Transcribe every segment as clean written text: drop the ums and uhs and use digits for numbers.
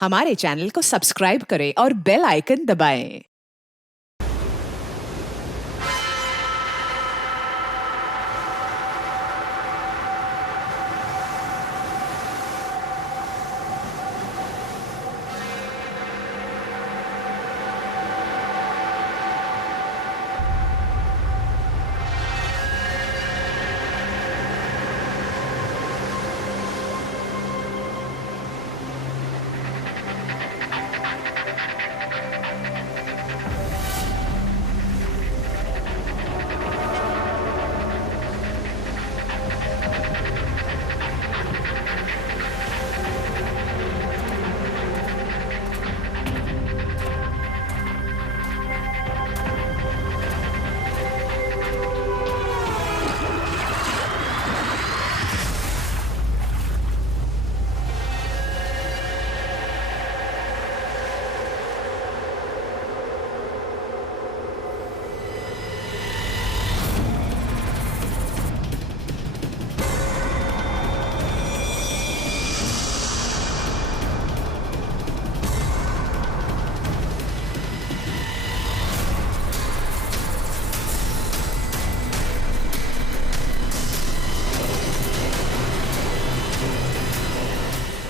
हमारे चैनल को सब्सक्राइब करें और बेल आइकन दबाएं।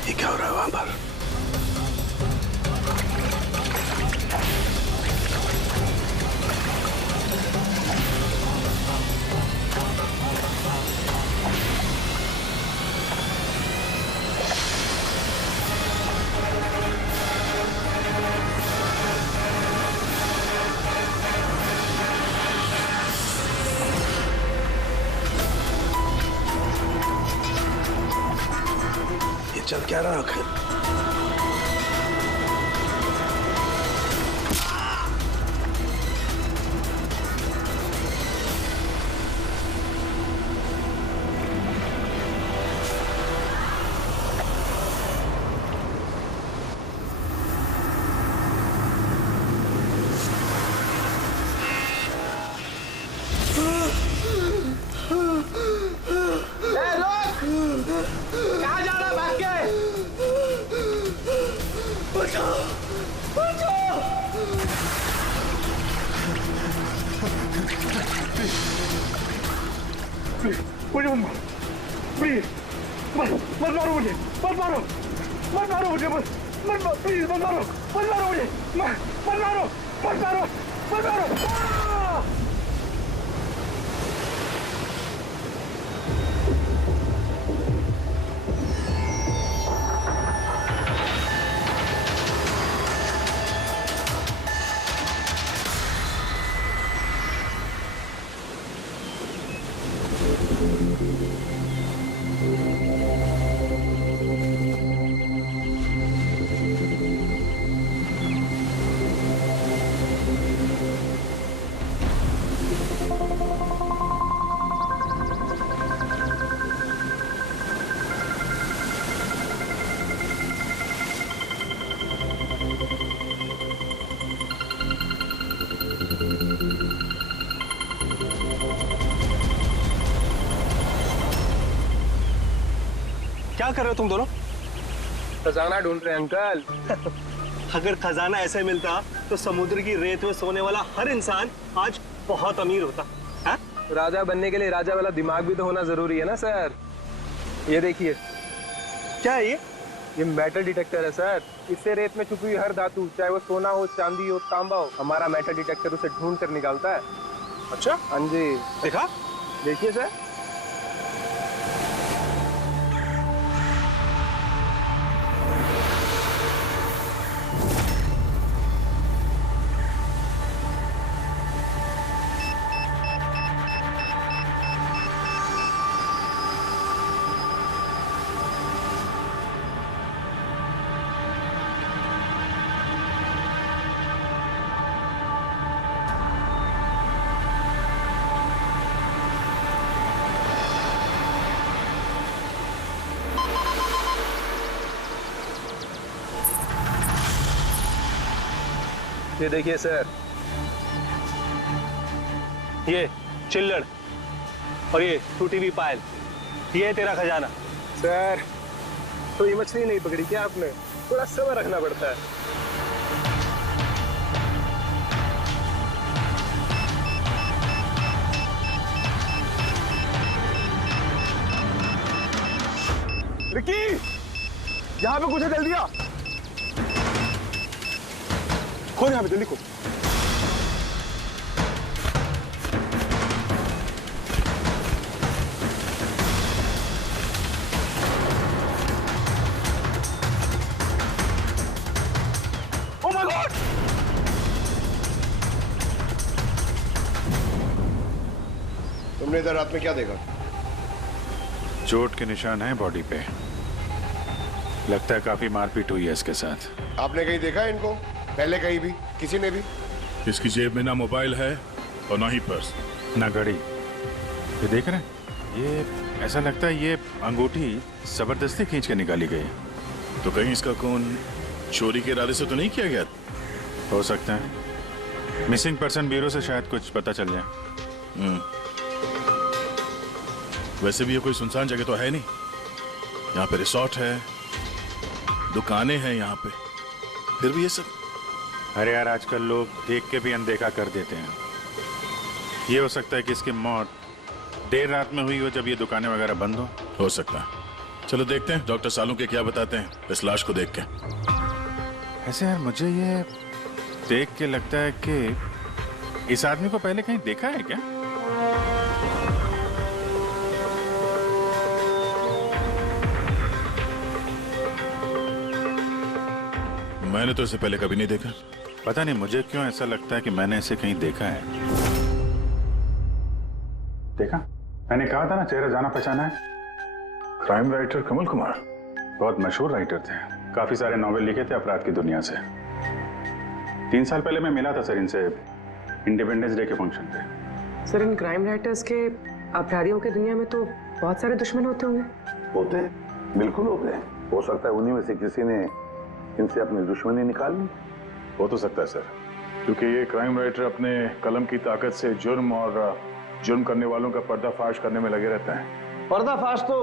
ये क्या हो रहा है वहां पर? ये चल क्या रहा आखिर? कहाँ जा रहा भाग के? बचाओ! बचाओ! मुझे मत मारो, प्लीज मत मारो मुझे, मत मारो मुझे, मत मारो, प्लीज मत मारो मुझे, मत मारो। क्या कर रहे हो तुम दोनों? खजाना ढूंढ रहे हैं अंकल। अगर खजाना ऐसे मिलता तो समुद्र की रेत में सोने वाला हर इंसान आज बहुत अमीर होता है? राजा बनने के लिए राजा वाला दिमाग भी तो होना जरूरी है ना सर। ये देखिए, क्या है ये मेटल डिटेक्टर है सर। इससे रेत में छुपी हुई हर धातु, चाहे वो सोना हो, चांदी हो, तांबा हो, हमारा मेटल डिटेक्टर उसे ढूंढ कर निकालता है। अच्छा, हाँ जी, देखा? देखिए सर। ये देखिए सर, ये चिल्लड़ और ये टूटी हुई पायल, ये है तेरा खजाना। सर तो ये मछली नहीं पकड़ी क्या आपने? थोड़ा सब्र रखना पड़ता है। रिकी, यहाँ पे कुछ है, जल्दी आ। खोल यहाँ पे, जल्दी खोल। Oh my God! तुमने इधर रात में क्या देखा? चोट के निशान हैं बॉडी पे। लगता है काफी मारपीट हुई है इसके साथ। आपने कहीं देखा है इनको? पहले कहीं भी? किसी ने भी? इसकी जेब में ना मोबाइल है और ना ही पर्स। ना घड़ी। ये देख रहे हैं? ये ऐसा लगता है ये अंगूठी जबरदस्ती खींच के निकाली गई है। तो कहीं इसका खून चोरी के इरादे से तो नहीं किया गया? हो सकता है। मिसिंग पर्सन ब्यूरो से शायद कुछ पता चल जाए। वैसे भी ये कोई सुनसान जगह तो है नहीं। यहाँ पे रिसोर्ट है, दुकानें हैं यहाँ पे, फिर भी ये सब। अरे यार, आजकल लोग देख के भी अनदेखा कर देते हैं। ये हो सकता है कि इसकी मौत देर रात में हुई हो जब ये दुकानें वगैरह बंद हो सकता है। चलो देखते हैं डॉक्टर सालुंके क्या बताते हैं इस लाश को देख के। ऐसे यार मुझे ये देख के लगता है कि इस आदमी को पहले कहीं देखा है क्या? मैंने तो इसे पहले कभी नहीं देखा। पता नहीं मुझे क्यों ऐसा लगता है कि मैंने इसे कहीं देखा है। देखा? मैंने कहा था ना, चेहरा जाना पहचाना है। क्राइम राइटर कमल कुमार बहुत मशहूर राइटर थे। काफी सारे नॉवेल लिखे थे अपराध की दुनिया से। 3 साल पहले मैं मिला था सर इनसे इंडिपेंडेंस डे के फंक्शन पे। सर, इन क्राइम राइटर्स के अपराधियों की दुनिया में तो बहुत सारे दुश्मन होते होंगे। होते हैं, बिल्कुल होते हैं। हो सकता है उन्हीं में से किसी ने इनसे अपनी दुश्मनी निकाल ली। हो तो सकता है सर, क्योंकि ये क्राइम राइटर अपने कलम की ताकत से जुर्म और जुर्म करने वालों का पर्दाफाश करने में लगे रहते हैं। पर्दाफाश तो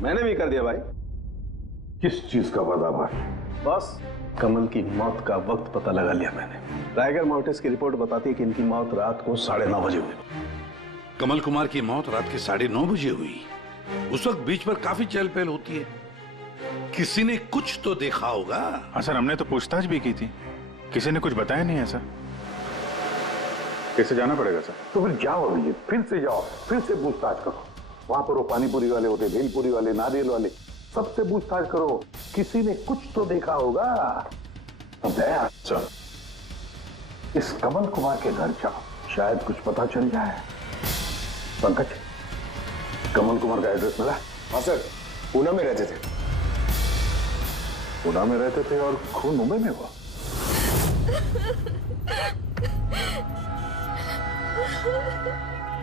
मैंने भी कर दिया भाई। किस चीज का पर्दाफाश? बस कमल की मौत का वक्त पता लगा लिया मैंने। टाइगर मोर्टिस की रिपोर्ट बताती है कि इनकी मौत रात को 9:30 बजे हुई। कमल कुमार की मौत रात के 9:30 बजे हुई। उस वक्त बीच पर काफी चहल पहल होती है। किसी ने कुछ तो देखा होगा। हाँ सर, हमने तो पूछताछ भी की थी, किसी ने कुछ बताया नहीं ऐसा। कैसे जाना पड़ेगा सर? तो फिर जाओ अभिजीत, फिर से जाओ, फिर से पूछताछ करो। वहां पर वो पानीपुरी वाले होते, भेलपुरी वाले, नारियल वाले, सबसे पूछताछ करो। किसी ने कुछ तो देखा होगा। तो दया सर, इस कमल कुमार के घर जाओ, शायद कुछ पता चल जाए। पंकज, कमल कुमार का एड्रेस मिला? हाँ सर, पूना में रहते थे। पुणे में रहते थे और खून मुंबई में हुआ।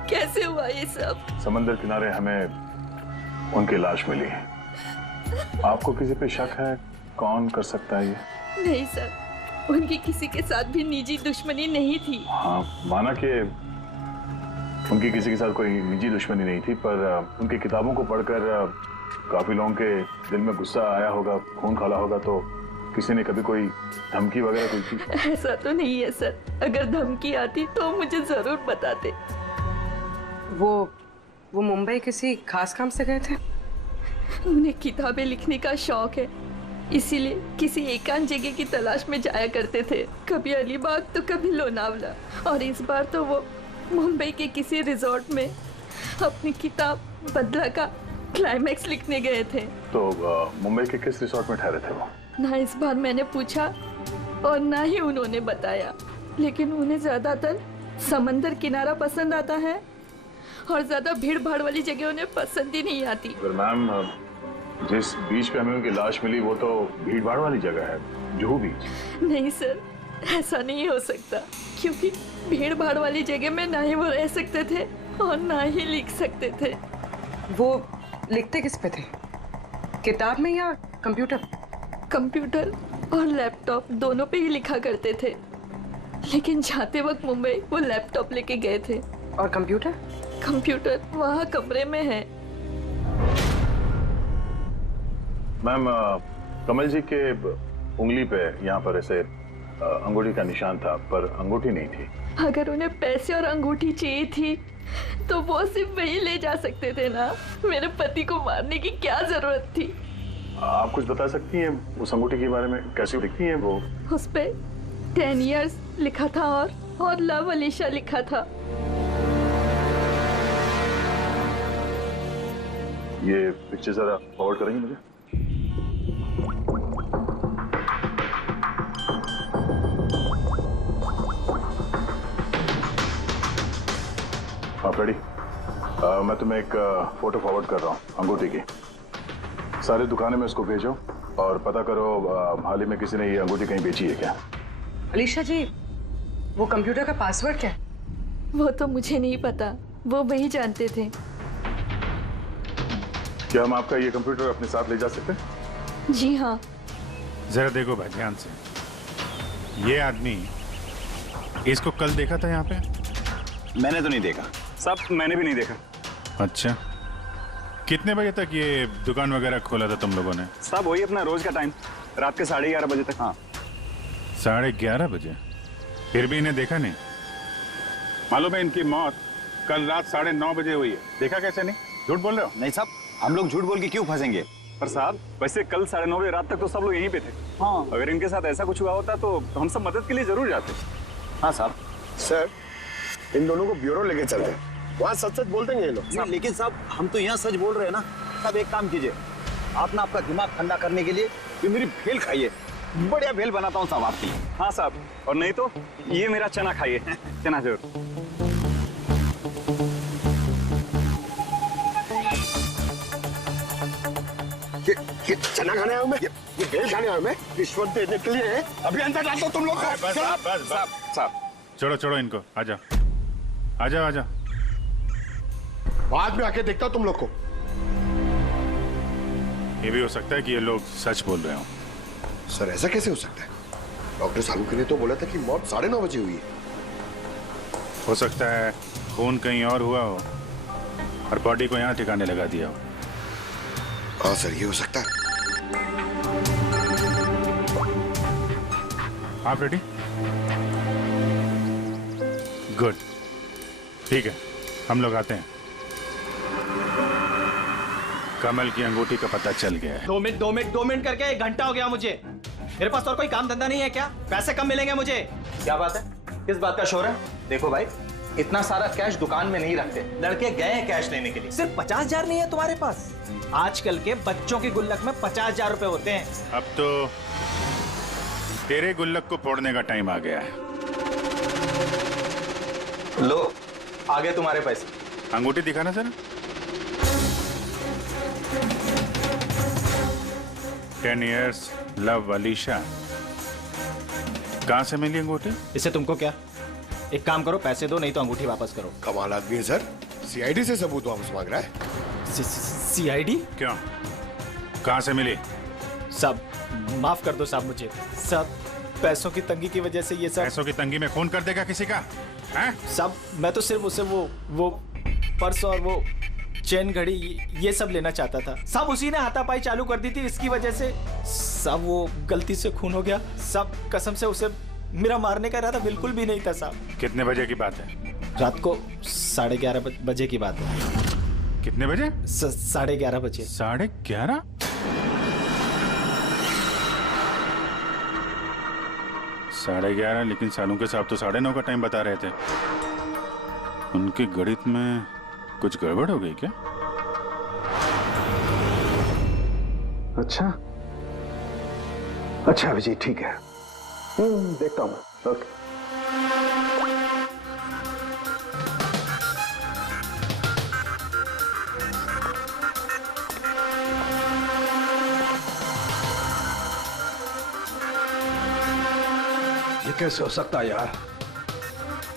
कैसे हुआ ये सब? समंदर किनारे हमें उनकी लाश मिली है। आपको किसी पे शक है? कौन कर सकता है ये? नहीं सर, उनकी किसी के साथ भी निजी दुश्मनी नहीं थी। हाँ, माना कि उनकी किसी के साथ कोई निजी दुश्मनी नहीं थी, पर उनकी किताबों को पढ़कर काफी लोगों के दिल में गुस्सा आया होगा, खून खाला होगा, तो किसी ने कभी कोई धमकी वगैरह कोई चीज? ऐसा तो नहीं है सर, अगर धमकी आती तो मुझे जरूर बताते। वो मुंबई किसी खास काम से गए थे? उन्हें किताबें लिखने का शौक है, इसीलिए किसी एकांत जगह की तलाश में जाया करते थे। कभी अलीबाग तो कभी लोनावला, और इस बार तो वो मुंबई के किसी रिजॉर्ट में अपनी किताब बदला का क्लाइमैक्स लिखने गए थे। तो मुंबई के किस रिसोर्ट में ठहरे थे वो? ना इस बार मैंने पूछा और ना ही उन्होंने बताया, लेकिन उन्हें ज्यादातर समंदर किनारा पसंद आता है और ज्यादा भीड़ भाड़ वाली जगह उन्हें पसंद ही नहीं आती। मैम, जिस बीच पे हमें उनकी लाश मिली वो तो भीड़ भाड़ वाली जगह है, जुहू बीच। नहीं सर, ऐसा नहीं हो सकता, क्योंकि भीड़ भाड़ वाली जगह में ना ही वो रह सकते थे और ना ही लिख सकते थे। वो लिखते किस पे थे? किताब में या कंप्यूटर? कंप्यूटर और लैपटॉप दोनों पे ही लिखा करते थे, लेकिन जाते वक्त मुंबई वो लैपटॉप लेके गए थे। और कंप्यूटर? कंप्यूटर वहाँ कमरे में है। मैम, कमल जी के उंगली पे यहाँ पर ऐसे अंगूठी का निशान था, पर अंगूठी नहीं थी। अगर उन्हें पैसे और अंगूठी चाहिए थी तो वो सिर्फ वही ले जा सकते थे ना। मेरे पति को मारने की क्या जरूरत थी? आप कुछ बता सकती हैं उस अंगूठी के बारे में? कैसी दिखती है वो? उस पे 10 years लिखा था और लव अलीशा लिखा था। ये पिक्चर जरा फॉरवर्ड करेंगे मुझे? आप रेडी? मैं तुम्हें एक फोटो फॉरवर्ड कर रहा हूँ अंगूठी की। सारी दुकानें में इसको भेजो और पता करो हाल ही में किसी ने ये अंगूठी कहीं बेची है क्या। अलीशा जी, वो कंप्यूटर का पासवर्ड क्या है? वो तो मुझे नहीं पता, वो वही जानते थे। क्या हम आपका ये कंप्यूटर अपने साथ ले जा सकते हैं? जी हाँ। जरा देखो भाई ध्यान से, ये आदमी, इसको कल देखा था यहाँ पे? मैंने तो नहीं देखा साहब, मैंने भी नहीं देखा। अच्छा, कितने बजे तक ये दुकान वगैरह खोला था तुम लोगों ने? साहब वही अपना रोज का टाइम, रात के 11:30 बजे तक। हाँ 11:30 बजे? फिर भी इन्हें देखा नहीं? मालूम है इनकी मौत कल रात 9:30 बजे हुई है, देखा कैसे नहीं? झूठ बोल रहे हो? नहीं साहब, हम लोग झूठ बोल के क्यों फंसेंगे? पर साहब वैसे कल 9:30 बजे रात तक तो सब लोग यहीं पे थे। हाँ, अगर इनके साथ ऐसा कुछ हुआ होता तो हम सब मदद के लिए जरूर जाते। हाँ साहब। सर, इन दोनों को ब्यूरो लेके चलते हैं, वहाँ सच सच बोल देंगे ये लोग। नहीं, लेकिन साहब हम तो यहाँ सच बोल रहे हैं ना। साहब एक काम कीजिए, आप ना आपका दिमाग ठंडा करने के लिए ये मेरी भेल खाइए, बढ़िया भेल बनाता हूँ साहब आपकी। हाँ साहब, और नहीं तो ये मेरा चना खाइए, चना जोर। ये चना खाने आया मैं, ये भेल खाने आया मैं, रिश्वत देने के लिए है। अभी अंदर डाल दो तुम लोग। बस साहब छोड़ो इनको, आजा आजा आजा। बाद में आके देखता हूँ तुम लोग को। ये भी हो सकता है कि ये लोग सच बोल रहे हो। सर ऐसा कैसे हो सकता है? डॉक्टर सालुकी ने तो बोला था कि मौत 9:30 बजे हुई है। हो सकता है खून कहीं और हुआ हो और बॉडी को यहाँ ठिकाने लगा दिया हो। हाँ सर, ये हो सकता है। आप रेडी? गुड, ठीक है, हम लोग आते हैं। कमल की अंगूठी का पता चल गया है। 2 मिनट करके 1 घंटा हो गया मुझे। मेरे पास और कोई काम धंधा नहीं है क्या? पैसे कम मिलेंगे मुझे। क्या बात है, किस बात का शोर है? देखो भाई, इतना सारा कैश दुकान में नहीं रखते, लड़के गए हैं कैश लेने के लिए। सिर्फ 50,000 नहीं है तुम्हारे पास? आजकल के बच्चों की गुल्लक में 50,000 रुपए होते हैं। अब तो तेरे गुल्लक को फोड़ने का टाइम आ गया है। लो, आगे तुम्हारे पैसे। अंगूठी दिखाना जरा। 10 years लव अलीशा। कहां से मिली अंगूठी? इससे तुमको क्या? एक काम करो, पैसे दो, नहीं तो अंगूठी वापस करो। कमाल आदमी है सर, सीआईडी से सबूत वापस मांग रहा है। सीआईडी? क्यों, कहां से मिली? सब माफ कर दो साहब मुझे। सब पैसों की तंगी की वजह से ये सब। पैसों की तंगी में खून कर देगा किसी का? हैं? सब, मैं तो सिर्फ उसे वो पर्स और वो चेन घड़ी ये सब लेना चाहता था। सब उसी ने हाथापाई चालू कर दी थी, इसकी वजह से सब वो गलती से खून हो गया। सब कसम से उसे मेरा मारने का इरादा बिल्कुल भी नहीं था साहब। कितने बजे की बात है? रात को 11:30 बजे की बात है। कितने बजे? 11:30 बजे। 11:30? साढ़े 11, लेकिन सालों के साहब तो 9:30 का टाइम बता रहे थे। उनके गणित में कुछ गड़बड़ हो गई क्या? अच्छा विजय, ठीक है, देखता हूं मैं। ओके। ये कैसे हो सकता है यार?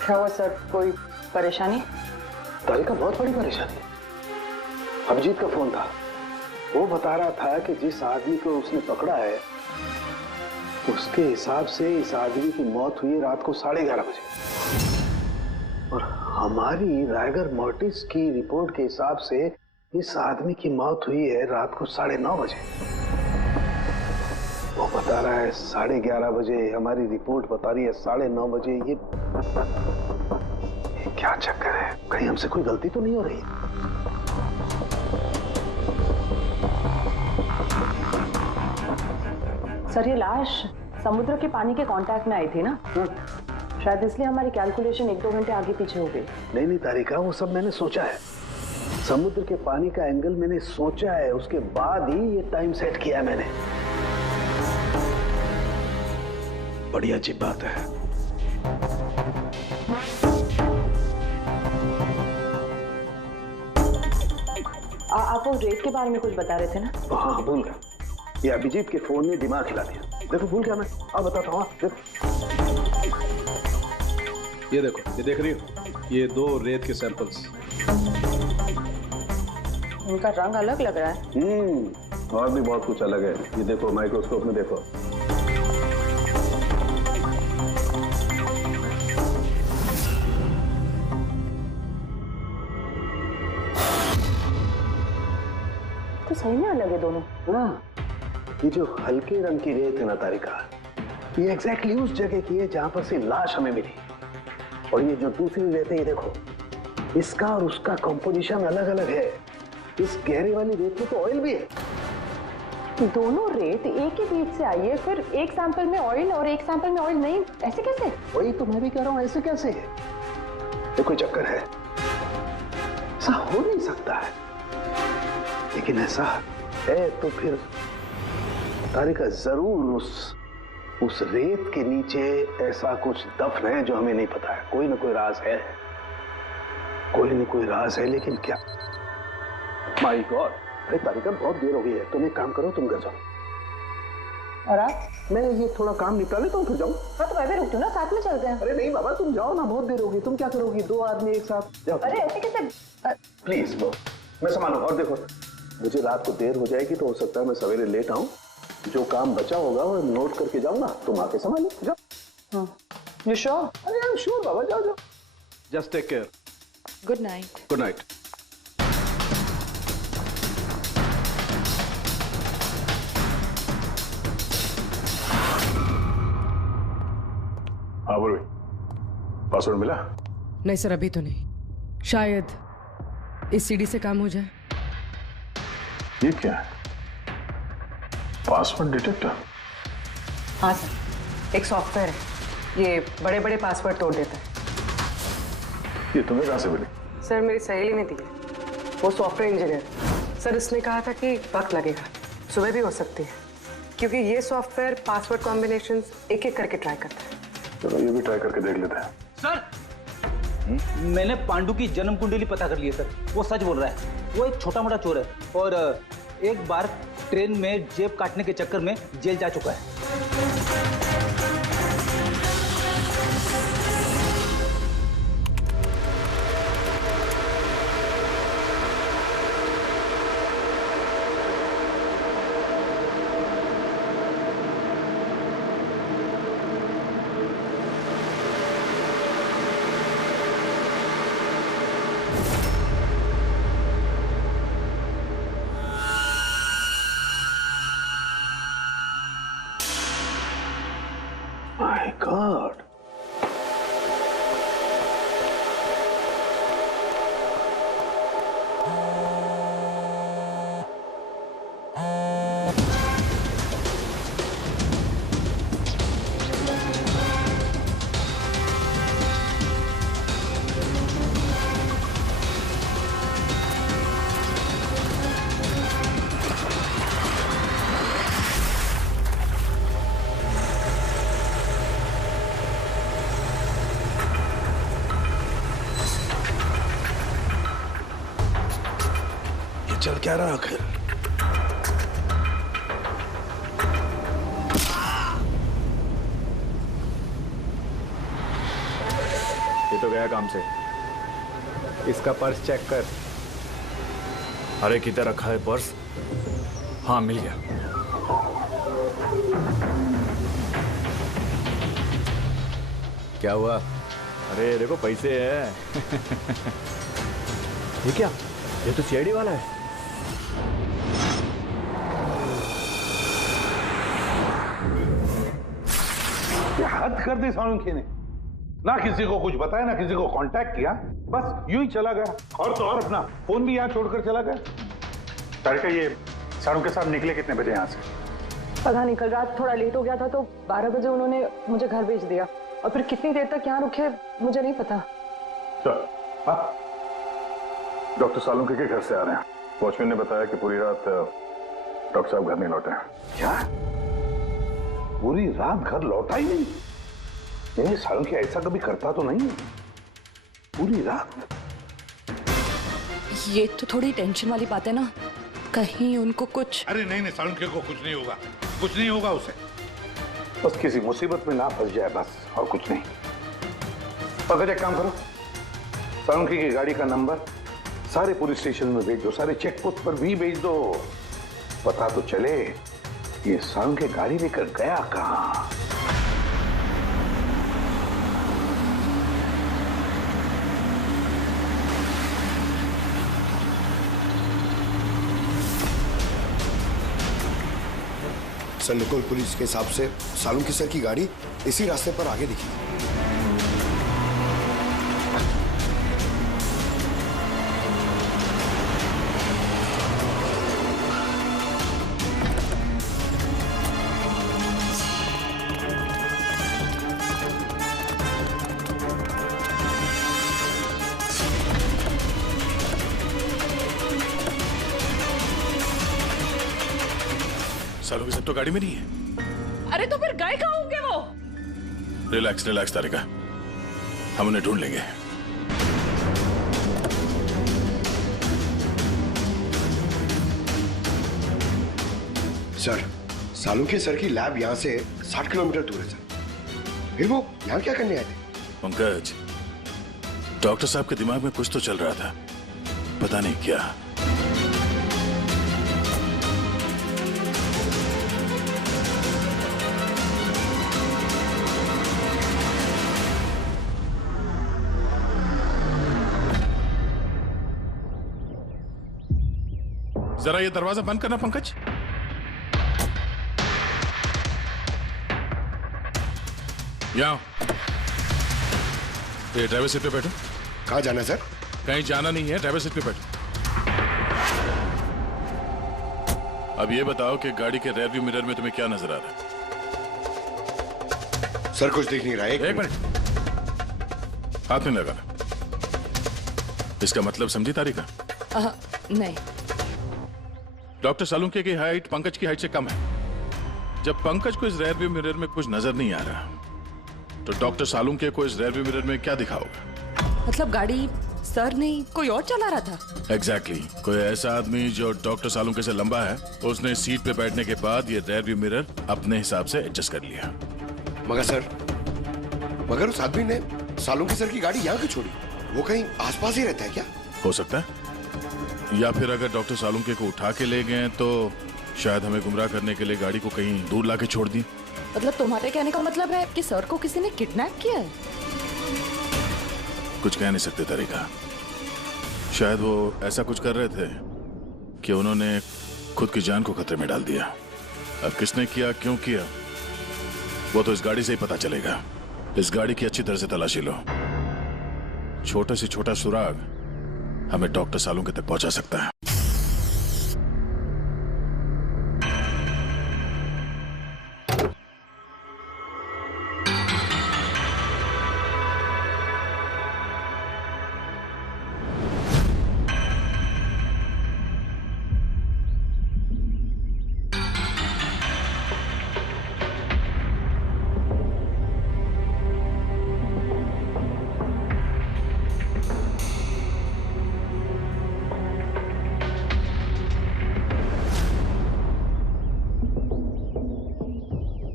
क्या हुआ सर, कोई परेशानी? तारिका बहुत बड़ी परेशानी। अभिजीत का फोन था, वो बता रहा था कि जिस आदमी को उसने पकड़ा है उसके हिसाब से इस आदमी की मौत हुई रात को 11:30 बजे, और हमारी रायगर मोर्टिस की रिपोर्ट के हिसाब से इस आदमी की मौत हुई है रात को 9:30 बजे। वो बता रहा है 11:30 बजे, हमारी रिपोर्ट बता रही है 9:30 बजे। ये क्या चक्कर है? कहीं हमसे कोई गलती तो नहीं हो रही? सर, ये लाश समुद्र के पानी के कांटेक्ट में आई थी ना, शायद इसलिए हमारी कैलकुलेशन 1-2 घंटे आगे पीछे हो गई। नहीं तारिका, वो सब मैंने सोचा है। समुद्र के पानी का एंगल मैंने सोचा है, उसके बाद ही ये टाइम सेट किया है मैंने। बड़ी अजीब बात है। आप वो रेट के बारे में कुछ बता रहे थे ना? हाँ, भूल गया। ये अभिजीत के फोन ने दिमाग हिला दिया। देखो, भूल गया मैं। अब बताता हूँ। देखो, ये देखो, ये देख रही हो? ये 2 रेत के सैंपल्स। उनका रंग अलग लग रहा है। और भी बहुत कुछ अलग है। ये देखो, माइक्रोस्कोप में देखो। तो सही में अलग है दोनों। हाँ, ये जो हल्के रंग की रेत है ना तारिका, ये एग्जैक्टली उस जगह की है जहां पर से लाश हमें मिली। और ये जो दूसरी रेत है, ये देखो, इसका और उसका कंपोजिशन अलग अलग है। इस गहरे वाली रेत में तो ऑयल भी है। दोनों रेत एक ही बीच से आई है, फिर एक सैंपल में ऑयल और एक सैंपल में ऑयल नहीं, ऐसे कैसे? वही तो मैं भी कह रहा हूँ, ऐसे कैसे है? ये कोई चक्कर है? ऐसा हो नहीं सकता है। लेकिन ऐसा है तो फिर तारिका जरूर उस रेत के नीचे ऐसा कुछ दफन है जो हमें नहीं पता है। कोई ना कोई राज है, कोई ना कोई राज है, लेकिन क्या? My God! अरे तारिका, बहुत देर हो गई है। तुम एक काम करो, तुम घर जाओ। और आप? मैं ये थोड़ा काम निपटा लेता हूँ, फिर जाऊँ। हाँ, तो मैं भी रुक दूँ ना, साथ में चलते हैं। अरे नहीं बाबा, तुम जाओ ना, बहुत देर होगी। तुम क्या करोगी? 2 आदमी एक साथ जाओ। अरे ऐसे कैसे? प्लीज वो मैं संभालूं। और देखो, मुझे रात को देर हो जाएगी तो हो सकता है मैं सवेरे लेट आऊं। जो काम बचा होगा वो नोट करके जाऊंगा, तुम आके संभालो। जाओ। You sure? अरे आई एम श्योर बाबा, जाओ जाओ। Just take care. Good night. Good night. हाँ बोलो, पासवर्ड मिला? नहीं सर, अभी तो नहीं। शायद इस सीडी से काम हो जाए। ये क्या है? Password detector? हाँ सर, एक सॉफ्टवेयर है, ये बड़े बड़े पासवर्ड तोड़ देता है। ये तुम्हें कहाँ से मिली? सर, मेरी सहेली ने दी है, वो सॉफ्टवेयर इंजीनियर। सर, इसने कहा था कि वक्त लगेगा, सुबह भी हो सकती है, क्योंकि ये सॉफ्टवेयर पासवर्ड कॉम्बिनेशंस एक एक करके ट्राई करता है। चलो ये भी ट्राई करके देख लेते हैं। सर, मैंने पांडु की जन्म कुंडली पता कर ली है सर। वो सच बोल रहा है, वो एक छोटा मोटा चोर है और एक बार ट्रेन में जेब काटने के चक्कर में जेल जा चुका है। My God. चल क्या रहा आखिर? ये तो गया काम से। इसका पर्स चेक कर। अरे किधर रखा है पर्स? हाँ मिल गया। क्या हुआ? अरे देखो पैसे है। ये क्या? ये तो सीआईडी वाला है। क्या हद कर दी सालुंखे ने, ना किसी को कुछ बताया ना किसी को कांटेक्ट किया, बस यूं ही चला गया। और तो और अपना फोन भी यहाँ छोड़कर चला गया। तारिका, ये सालुंखे साहब निकले कितने बजे यहाँ से? पता नहीं, कल रात थोड़ा लेट हो गया था तो 12 बजे उन्होंने मुझे घर भेज दिया और फिर कितनी देर तक यहाँ रुके मुझे नहीं पता। डॉक्टर सालुंखे के घर से आ रहे हैं। वॉचमैन ने बताया कि पूरी रात डॉक्टर साहब घर नहीं लौटे। क्या पूरी रात घर लौटा ही नहीं? नहीं, सालुंखे ऐसा कभी करता तो नहीं। पूरी रात? ये तो थोड़ी टेंशन वाली बात है ना, कहीं उनको कुछ। अरे नहीं, सालुंखे को कुछ नहीं होगा, कुछ नहीं होगा उसे। बस किसी मुसीबत में ना फंस जाए, बस, और कुछ नहीं। पकड़, एक काम करो, सालुंखे की गाड़ी का नंबर सारे पुलिस स्टेशन में भेज दो, सारे चेक पोस्ट पर भी भेज दो। पता तो चले ये सालुंखे गाड़ी लेकर गया कहां। सर, निकोल पुलिस के हिसाब से सालुंखे सर की गाड़ी इसी रास्ते पर आगे दिखी। सालुंखे सब तो गाड़ी में नहीं है। अरे तो फिर गए कहाँ होंगे वो? रिलैक्स तारिका, हम उन्हें ढूंढ लेंगे। सर, सालुंखे सर की लैब यहाँ से 60 किलोमीटर दूर है सर। फिर वो यहाँ क्या करने आए थे? पंकज, डॉक्टर साहब के दिमाग में कुछ तो चल रहा था, पता नहीं क्या। जरा ये दरवाजा बंद करना पंकज। यहाँ ये ड्राइवर सीट पे बैठो। कहाँ जाना है सर? कहीं जाना नहीं है, ड्राइवर सीट पे बैठो। अब ये बताओ कि गाड़ी के रेयर व्यू मिरर में तुम्हें क्या नजर आ रहा है? सर कुछ दिख नहीं रहा है। एक मिनट, हाथ में लगाना। इसका मतलब समझी तारिका? नहीं। डॉक्टर सालुंखे की हाइट पंकज की हाइट से कम है। जब पंकज को इस रेयर व्यू मिरर में कुछ नजर नहीं आ रहा, तो डॉक्टर सालुंखे को इस रेयर व्यू मिरर में क्या दिखा होगा? मतलब गाड़ी सर नहीं कोई और चला रहा था? एग्जैक्टली। कोई ऐसा आदमी जो डॉक्टर सालुंखे से लंबा है, उसने सीट पे बैठने के बाद ये रेयर व्यू मिरर अपने हिसाब से एडजस्ट कर लिया। मगर उस आदमी ने सालुंखे सर की गाड़ी यहाँ क्यों छोड़ी? वो कहीं आसपास ही रहता है क्या? हो सकता है, या फिर अगर डॉक्टर सालुंखे को उठा के ले गए तो शायद हमें गुमराह करने के लिए गाड़ी को कहीं दूर लाके छोड़ दी। मतलब तुम्हारे कहने का मतलब है कि सर को किसी ने किडनैप किया है? कुछ कह नहीं सकते तरीका। शायद वो ऐसा कुछ कर रहे थे कि उन्होंने खुद की जान को खतरे में डाल दिया। अब किसने किया, क्यों किया, वो तो इस गाड़ी से ही पता चलेगा। इस गाड़ी की अच्छी तरह से तलाशी लो। छोटे से छोटा सुराग हमें डॉक्टर सालुंखे तक पहुंचा सकता है।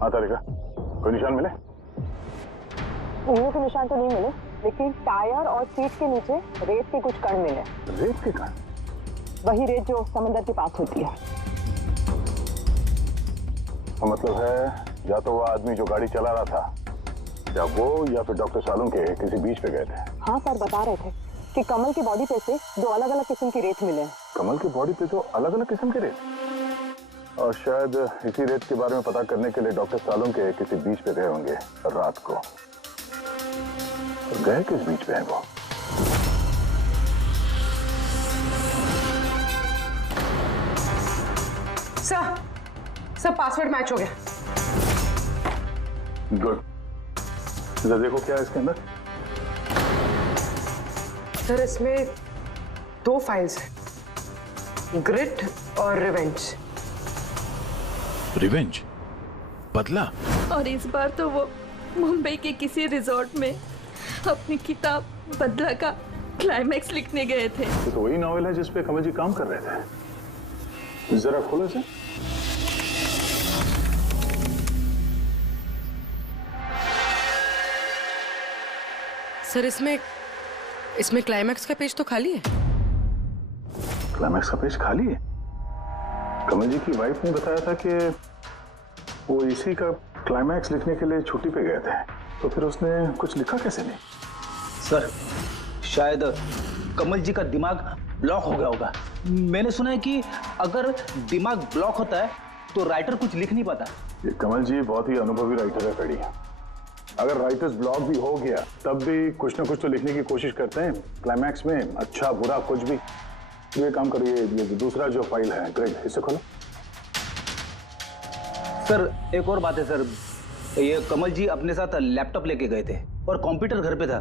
हाँ तारिका, कोई निशान मिले? उंगलियों के निशान तो नहीं मिले, लेकिन टायर और सीट के नीचे रेत के कुछ कण मिले। रेत के कण? वही रेत जो समंदर के पास होती है। तो मतलब है या तो वो आदमी जो गाड़ी चला रहा था, या वो या फिर डॉक्टर सालुंखे किसी बीच पे गए थे। हाँ सर, बता रहे थे कि कमल की बॉडी पे से 2 अलग अलग किस्म की रेत मिले हैं। कमल की बॉडी पे तो अलग अलग किस्म के रेत? और शायद इसी रेत के बारे में पता करने के लिए डॉक्टर सालुंके किसी बीच पे गए होंगे रात को। तो गए किस बीच पे हैं वो? सर पासवर्ड मैच हो गया। गुड। जरा देखो क्या है इसके अंदर। सर इसमें 2 फाइल्स हैं, ग्रिट और रिवेंज। रिवेंज? बदला? और इस बार तो वो मुंबई के किसी रिजॉर्ट में अपनी किताब बदला का क्लाइमैक्स लिखने गए थे। तो वही नॉवेल है जिसपे कमल जी काम कर रहे थे। जरा खोलो इसे। सर इसमें क्लाइमैक्स का पेज तो खाली है। क्लाइमैक्स का पेज खाली है? कमल जी की वाइफ ने बताया था कि वो इसी का क्लाइमैक्स लिखने के लिए छुट्टी पे गए थे, तो फिर उसने कुछ लिखा कैसे नहीं? सर शायद कमल जी का दिमाग ब्लॉक हो गया होगा। मैंने सुना है कि अगर दिमाग ब्लॉक होता है तो राइटर कुछ लिख नहीं पाता। ये कमल जी बहुत ही अनुभवी राइटर है कड़ी। अगर राइटर्स ब्लॉक भी हो गया तब भी कुछ ना कुछ तो लिखने की कोशिश करते हैं क्लाइमैक्स में, अच्छा बुरा कुछ भी। ये काम करिए, ये दूसरा जो फाइल है ग्रेड, इसे खोलो। सर एक और बात है सर, ये कमल जी अपने साथ लैपटॉप लेके गए थे और कंप्यूटर घर पे था,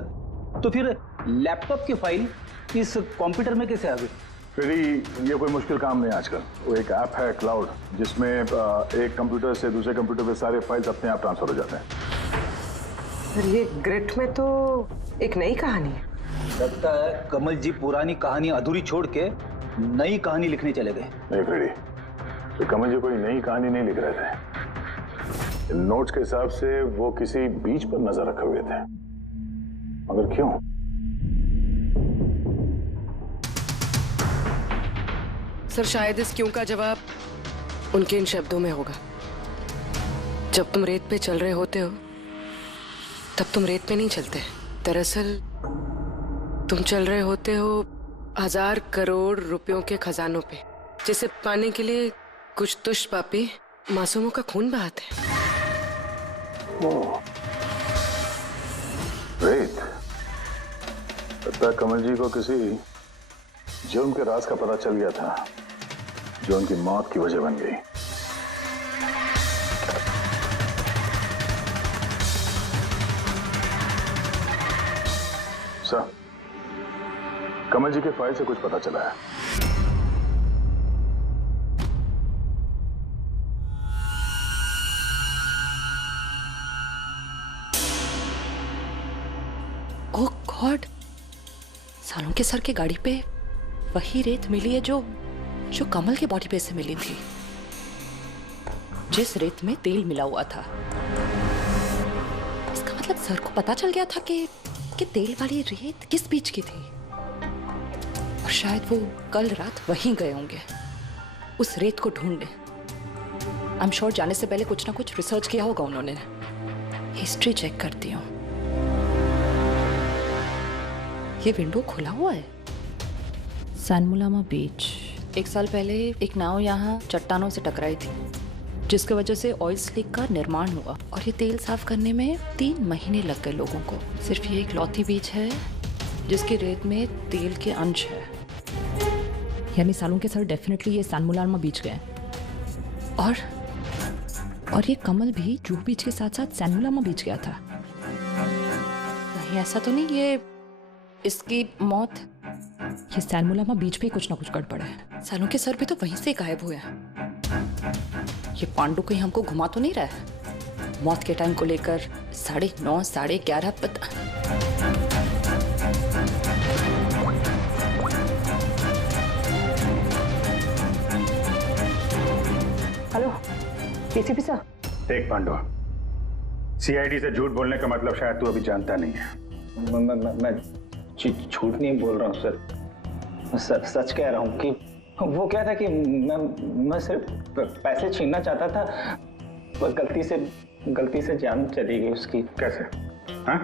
तो फिर लैपटॉप की फाइल इस कंप्यूटर में कैसे आ गई? फिर ये कोई मुश्किल काम नहीं आजकल। वो एक ऐप है क्लाउड, जिसमें एक कंप्यूटर से दूसरे कंप्यूटर पे सारे फाइल्स अपने आप ट्रांसफर हो जाते हैं। सर ये ग्रिट में तो एक नई कहानी है। लगता है कमल जी पुरानी कहानी अधूरी छोड़ के नई कहानी लिखने चले गए। नहीं फ्रेडी, तो कमल जी कोई नई कहानी नहीं लिख रहे थे। नोट्स के हिसाब से वो किसी बीच पर नजर रखे हुए थे, मगर क्यों? सर शायद इस क्यों का जवाब उनके इन शब्दों में होगा। जब तुम रेत पे चल रहे होते हो तब तुम रेत पे नहीं चलते। दरअसल तुम चल रहे होते हो 1000 करोड़ रुपयों के खजानों पे, जिसे पाने के लिए कुछ दुष्ट पापी मासूमों का खून बहाते हैं। रेत? लगता है कमल जी को किसी जुर्म के राज का पता चल गया था, जो उनकी मौत की वजह बन गई। सर, कमल जी के फाइल से कुछ पता चला है। ओह गॉड, सालों के सर की गाड़ी पे वही रेत मिली है जो कमल के बॉडी पे से मिली थी, जिस रेत में तेल मिला हुआ था। इसका मतलब सर को पता चल गया था कि तेल वाली रेत किस बीच की थी, और शायद वो कल रात वहीं गए होंगे उस रेत को ढूंढने। आई एम श्योर जाने से पहले कुछ ना कुछ रिसर्च किया होगा उन्होंने। हिस्ट्री चेक करती हूँ। ये विंडो खुला हुआ है। सैनमुलामा बीच। 1 साल पहले एक नाव यहाँ चट्टानों से टकराई थी, जिसकी वजह से ऑयल स्लिक का निर्माण हुआ, और ये तेल साफ करने में 3 महीने लग गए लोगों को। सिर्फ ये एक लौती बीच है जिसकी रेत में तेल के अंश है। यानी सालों के सर डेफिनेटली ये सैनमुलामा बीच गए, और ये कमल भी जूहू बीच के साथ साथ सैनमुलामा बीच गया था। नहीं ऐसा तो नहीं, ये इसकी मौत ये सैनमुलामा बीच पे कुछ ना कुछ गड़बड़ है। सालों के सर भी तो वहीं से गायब हुए हैं। ये पांडु कहीं हमको घुमा तो नहीं रहा है? मौत के टाइम को लेकर 9:30 11:30 पता। Hello ACP sir. देख पांडु, सीआईडी से झूठ बोलने का मतलब शायद तू अभी जानता नहीं है। मैं झूठ नहीं बोल रहा हूँ सर, सच कह रहा हूँ कि वो क्या था कि मैं सिर्फ पैसे छीनना चाहता था, पर गलती से जान चली गई उसकी। कैसे? हाँ?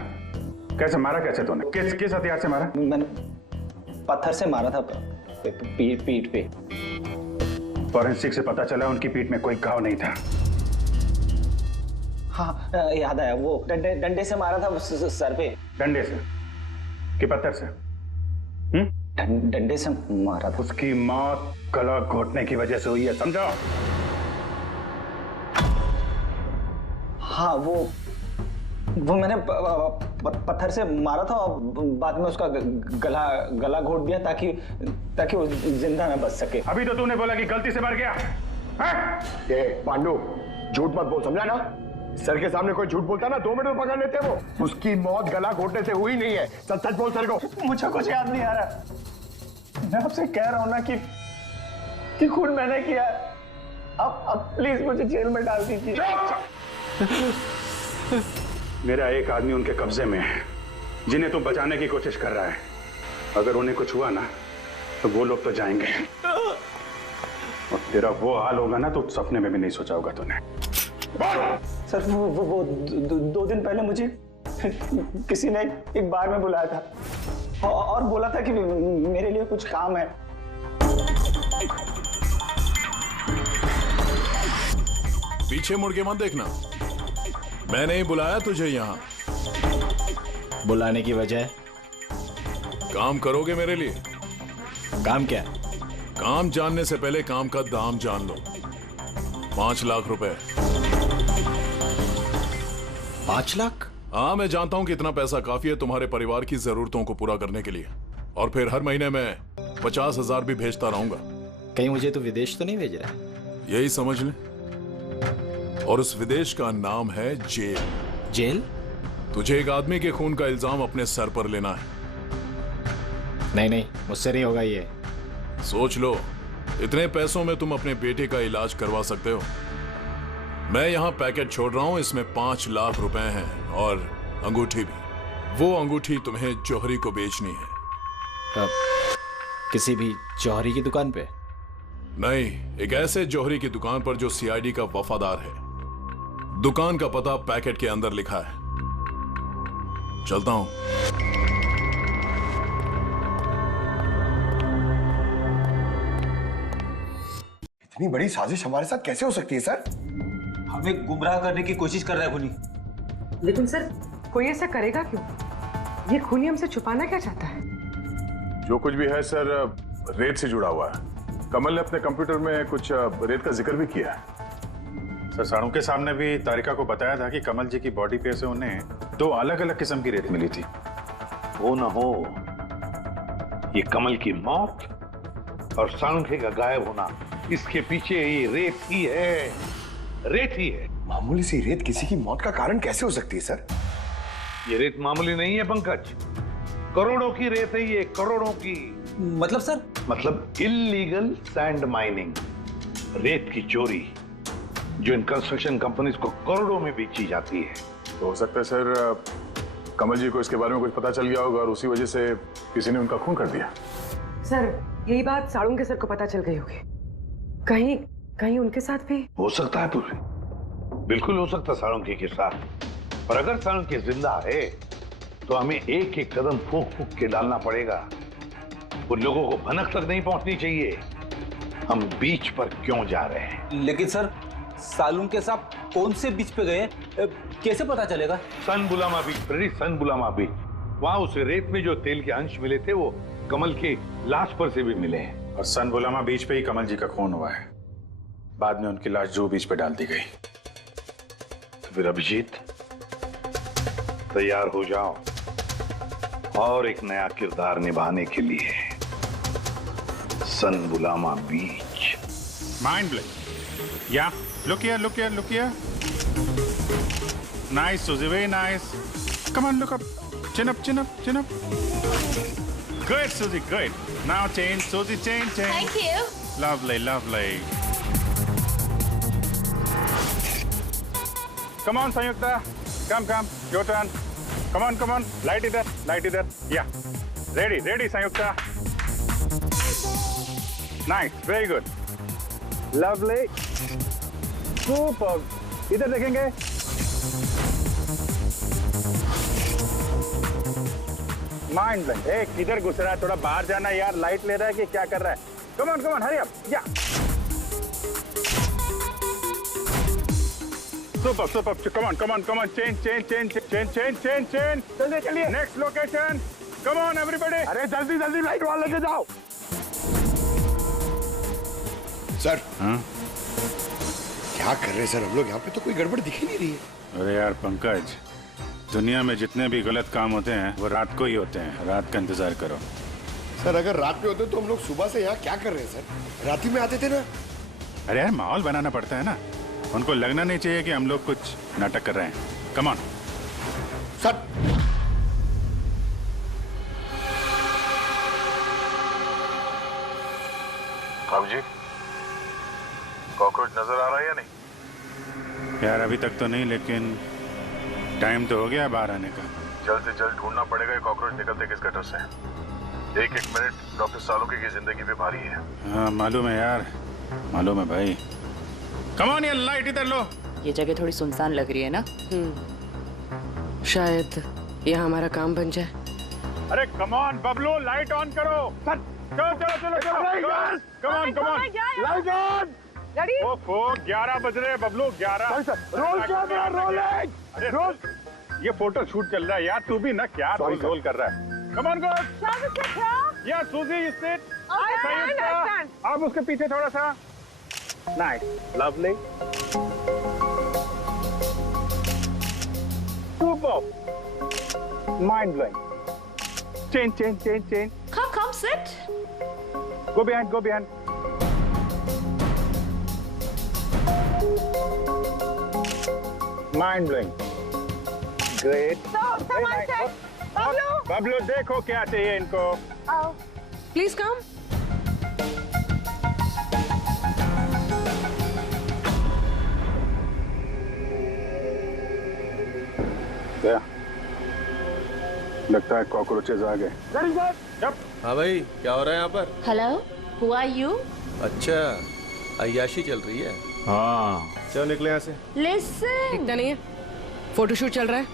कैसे मारा? कैसे तूने? किस हथियार से मारा? मैंने पत्थर से मारा था, पीठ पे। फॉरेंसिक से पता चला उनकी पीठ में कोई घाव नहीं था। हाँ याद आया, वो डंडे से मारा था सर पे। डंडे से कि पत्थर से? डंडे से मारा था। उसकी मौत गला घोटने की वजह से हुई है, समझो? हाँ वो मैंने पत्थर से मारा था और बाद में उसका गला घोट दिया ताकि वो जिंदा न बच सके। अभी तो तूने बोला कि गलती से मर गया। ये पांडु, झूठ मत बोल, समझा ना? सर के सामने कोई झूठ बोलता ना 2 मिनट में पकड़ लेते वो। उसकी मौत गला घोटने से हुई नहीं है। सच सच बोल सर को। मुझे कुछ याद नहीं आ रहा। मैं आपसे कह रहा हूं ना कि खून मैंने किया। अब प्लीज मुझे जेल में डाल दीजिए। मेरा एक आदमी उनके कब्जे में है जिन्हें तू बचाने की कोशिश कर रहा है। अगर उन्हें कुछ हुआ ना तो वो लोग तो जाएंगे और तेरा वो हाल होगा ना तो सपने में भी नहीं सोचा होगा तूने। सर वो 2 दिन पहले मुझे किसी ने एक बार में बुलाया था और बोला था कि मेरे लिए कुछ काम है। पीछे मुड़ के मत देखना, मैंने ही बुलाया तुझे यहाँ। बुलाने की वजह? काम करोगे मेरे लिए? काम क्या? काम जानने से पहले काम का दाम जान लो। 5 लाख रुपए। 5 लाख? हाँ, मैं जानता हूं कि इतना पैसा काफी है तुम्हारे परिवार की जरूरतों को पूरा करने के लिए, और फिर हर महीने में 50,000 भी भेजता रहूंगा। कहीं मुझे तो विदेश तो नहीं भेज रहा? यही समझ ले। और उस विदेश का नाम है जेल। जेल? तुझे एक आदमी के खून का इल्जाम अपने सर पर लेना है। नहीं, मुझसे नहीं होगा ये। सोच लो, इतने पैसों में तुम अपने बेटे का इलाज करवा सकते हो। मैं यहाँ पैकेट छोड़ रहा हूँ, इसमें 5 लाख रुपए हैं और अंगूठी भी। वो अंगूठी तुम्हें जौहरी को बेचनी है। किसी भी जौहरी की दुकान पे? नहीं, एक ऐसे जौहरी की दुकान पर जो सीआईडी का वफादार है। दुकान का पता पैकेट के अंदर लिखा है। चलता हूं। इतनी बड़ी साजिश हमारे साथ कैसे हो सकती है सर? हमें गुमराह करने की कोशिश कर रहा है खूनी। लेकिन सर, कोई ऐसा करेगा क्यों? ये खूनी हमसे छुपाना क्या चाहता है? जो कुछ भी है सर, रेत से जुड़ा हुआ है। कमल ने अपने कंप्यूटर में कुछ रेत का जिक्र भी किया है। सर, सारों के सामने भी तारिका को बताया था कि कमल जी की बॉडी पे से उन्हें 2 अलग अलग किस्म की रेत मिली थी। वो ना हो, ये कमल की मौत और सांखे का गायब होना, इसके पीछे ये रेत ही है। रेत ही है। मामूली सी रेत किसी की मौत का कारण कैसे हो सकती है सर? ये रेत मामूली नहीं है पंकज, करोड़ों की रेत है ये, करोड़ों की। मतलब सर? मतलब इल्लीगल सैंड माइनिंग, रेत की चोरी, जो इन कंस्ट्रक्शन कंपनीज को करोड़ों में बेची जाती है। तो हो सकता है सर कमल जी को इसके बारे में कुछ पता चल गया होगा और उसी वजह से किसी ने उनका खून कर दिया। सर, यही बात साड़ू के सर को पता चल गई होगी। कहीं उनके साथ भी हो सकता है पूरी, बिल्कुल हो सकता है साळुंखे के साथ। पर अगर साळुंखे जिंदा है तो हमें एक एक कदम फूंक फूंक के डालना पड़ेगा। उन लोगों को भनक तक नहीं पहुंचनी चाहिए हम बीच पर क्यों जा रहे हैं। लेकिन सर, साळुंखे साहब कौन से बीच पे गए, कैसे पता चलेगा? सन बुलामा बीच, सन बुलामा बीच। वहां उस रेत में जो तेल के अंश मिले थे वो कमल के लाश पर से भी मिले हैं। और सन बुलामा बीच पे ही कमल जी का खून हुआ है। बाद में उनकी लाश जो बीच पे डाल दी गई। तो फिर अभिजीत, तैयार हो जाओ और एक नया किरदार निभाने के लिए। सन बुलामा beach. Mind blowing. Yeah look here. Nice, Suzy, very nice. Come on, look up. Chin up. Good, Suzy, good. Now change, Suzy, change. Thank you. Lovely. Come on, Sanyukta. Come. Your turn. Come on. Light it there. Yeah. Ready, Sanyukta. Nice, very good. Lovely. Super. इधर देखेंगे। Mind blank. किधर घुस रहा है? थोड़ा बाहर जाना यार, लाइट ले रहा है कि क्या कर रहा है? Come on hurry up. या Super, super. Come on, come on, come on. Change. चलिए चलिए। Next location. Come on, everybody. अरे जल्दी जल्दी लाइट वहां लेके जाओ। सर। हाँ? क्या कर रहे हैं सर हम लोग यहाँ पे? तो कोई गड़बड़ दिख ही नहीं रही है। अरे यार पंकज, दुनिया में जितने भी गलत काम होते हैं वो रात को ही होते हैं। रात का इंतजार करो। सर अगर रात में होते तो हम लोग सुबह से यहाँ क्या कर रहे हैं सर? रात ही में आते थे ना। अरे यार माहौल बनाना पड़ता है ना, उनको लगना नहीं चाहिए कि हम लोग कुछ नाटक कर रहे हैं। Come on sir. अब जी कॉकरोच नजर आ रहा है या नहीं? यार अभी तक तो नहीं, लेकिन टाइम तो हो गया बाहर आने का। जल्द से जल्द ढूंढना पड़ेगा ये कॉकरोच निकलते किस गटर से। एक मिनट डॉक्टर सालुंके की जिंदगी भी भारी है। हाँ मालूम है यार, मालूम है भाई। कम ऑन, ये लाइट इधर लो। ये जगह थोड़ी सुनसान लग रही है ना? शायद यहाँ हमारा काम बन जाए। अरे come on Bablu, light on करो। चलो चलो चलो चलो। Come on come on, light on. ओफो 11 बज रहे बबलू, 11। Roll camera rolling. अरे रोल, ये फोटो शूट चल रहा है यार, तू भी ना क्या रोल कर रहा है। Come on girls. या सूजी सिट। अब उसके पीछे थोड़ा सा। Nice, lovely, super, mind blowing. Change. Come, sit. Go behind. Mind blowing. Great. Bablu देखो क्या चाहिए इनको। Please come. लगता है कॉकरोचेज आ गए। हाँ भाई, क्या हो रहा है यहाँ पर? Hello, who are you? अच्छा, अय्याशी चल रही है। हाँ चलो निकले यहाँ से। Listen. दिखता नहीं है, फोटोशूट चल रहा है।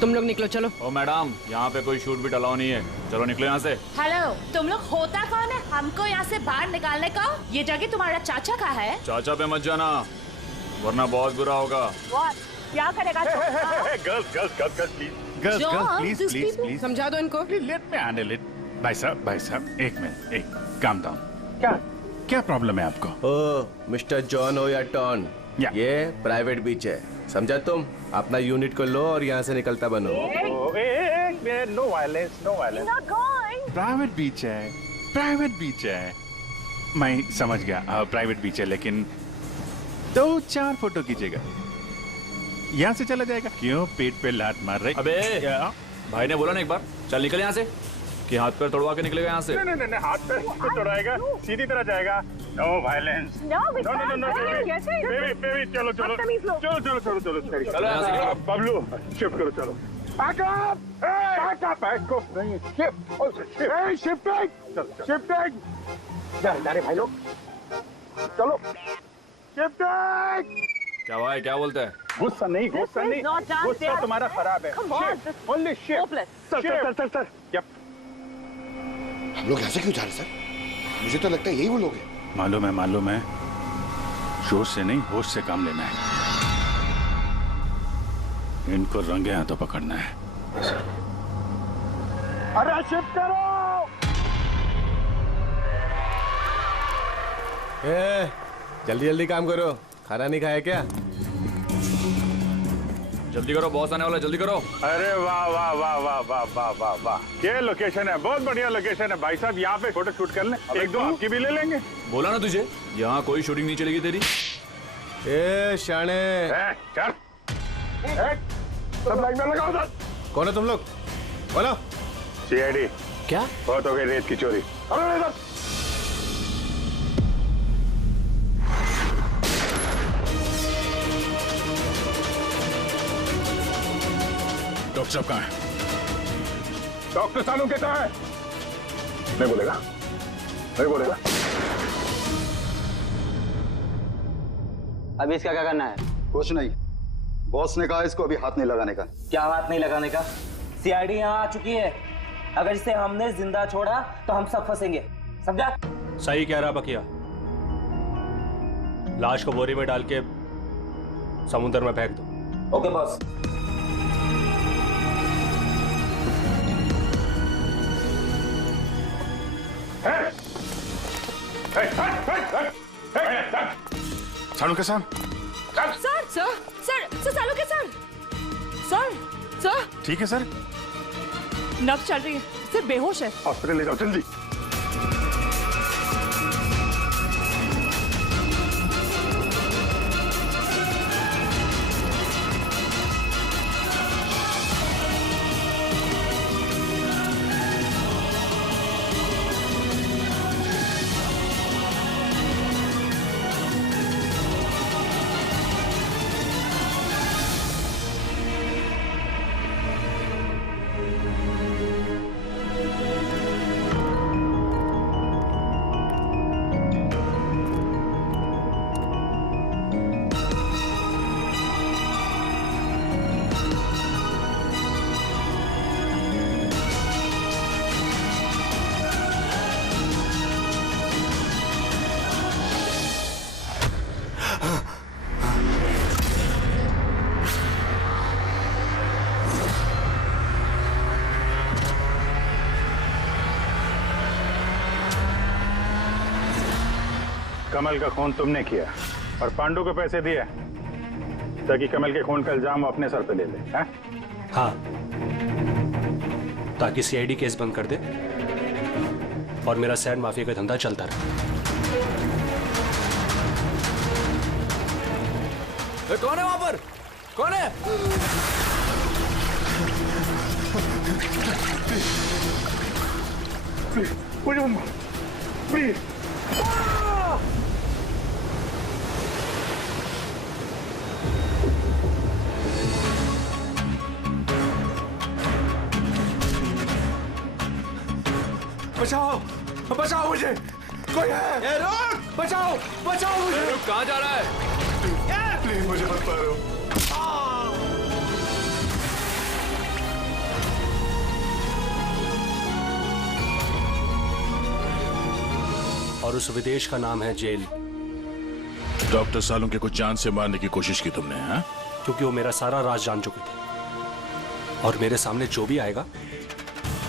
तुम लोग निकलो, चलो। ओ मैडम, यहाँ पे कोई शूट भी अलाउ नहीं है, चलो निकलो यहाँ से। हेलो, तुम लोग होता कौन है हमको यहाँ से बाहर निकालने का? ये जगह तुम्हारा चाचा का है? चाचा पे मत जाना, वरना बहुत बुरा होगा। क्या करेगा? Girls, please. समझा दो इनको। Let me handle it. भाई साहब, एक मिनट, काम डाउन। क्या प्रॉब्लम है आपको? ओ मिस्टर जॉन हो या टॉन, ये प्राइवेट बीच है, समझा तुम? अपना यूनिट को लो और यहाँ से निकलता बनो। No violence. प्राइवेट बीच है। मैं समझ गया, प्राइवेट बीच है, लेकिन 2-4 फोटो कीजिएगा। यहाँ से चला जाएगा। क्यों पेट पे लात मार रहे? अबे भाई ने बोला ना एक बार, चल निकल यहाँ से, कि हाथ पैर तोड़वा के निकलेगा यहाँ से। नहीं, हाथ पैर तो तोड़ाएगा, सीधी तरह जाएगा। No violence. नो, बेबी, चलो। चलो यहाँ से। बबलू शिफ्ट करो, चलो। शिफ्टिंग। अरे भाई लोग, चलो शिफ्टिंग। क्या भाई, क्या बोलते हैं? गुस्सा नहीं, गुस्सा तुम्हारा खराब है। Only shift. सर। हम लोग ऐसे क्यों जा रहे सर? मुझे तो लगता है यही वो लोग हैं। मालूम है। जोश से नहीं, होश से काम लेना है। इनको रंगे हाथों पकड़ना है। अरे शिफ्ट करो। जल्दी काम करो, खाना नहीं खाया क्या? जल्दी करो, बॉस आने वाला, जल्दी करो। अरे वाह, ये लोकेशन है, बहुत बढ़िया लोकेशन है भाई साहब। यहाँ पे फोटो शूट कर लें, 1-2 आपकी भी ले लेंगे। बोला ना तुझे, यहाँ कोई शूटिंग नहीं चलेगी तेरी। शाने, सब लाइन में लगाओ सर। कौन है तुम लोग? बोलो। CID। क्या? बहुत हो गई रेत की चोरी। डॉक्टर साहब कहाँ है? डॉक्टर सालुंके कहाँ है? नहीं बोलेगा। अभी इसका क्या करना है? कुछ नहीं, बॉस ने कहा इसको अभी हाथ नहीं लगाने का। क्या हाथ नहीं लगाने का? CID यहाँ आ चुकी है, अगर इसे हमने जिंदा छोड़ा तो हम सब फंसेंगे, समझा? सही कह रहा बकिया। लाश को बोरी में डाल के समुद्र में फेंक दो। Okay boss. सालू के साथ सर सर सर सर सालू के सर सर सर ठीक है सर। नब्ज चल रही है, सिर्फ बेहोश है। हॉस्पिटल ले जाओ जल्दी। कमल का खून तुमने किया और पांडु को पैसे दिए ताकि कमल के खून का इल्जाम वो अपने सर पे ले ले, हैं? हाँ, ताकि सीआईडी केस बंद कर दे और मेरा सैंड माफिया का धंधा चलता रहे। कौन है वहां पर? कौन है? मुझे प्लीज बचाओ बचाओ मुझे, कोई है? बचाओ बचाओ मुझे। कहाँ जा रहा है? प्लीज मुझे मत मारो। और उस विदेश का नाम है जेल। डॉक्टर सालुंके को जान से मारने की कोशिश की तुमने, हाँ? क्योंकि वो मेरा सारा राज जान चुके थे और मेरे सामने जो भी आएगा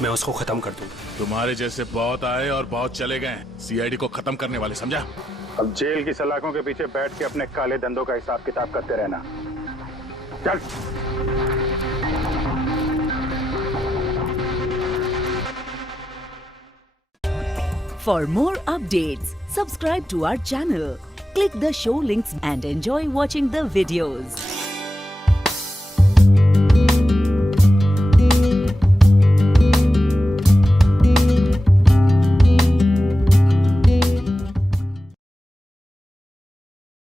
मैं उसको खत्म कर दूंगा। तुम्हारे जैसे बहुत आए और बहुत चले गए, सीआईडी को खत्म करने वाले, समझा? अब जेल की सलाखों के पीछे बैठ के अपने काले धंधों का हिसाब किताब करते रहना। चल। For more updates, subscribe to our channel, click the show links and enjoy watching the videos.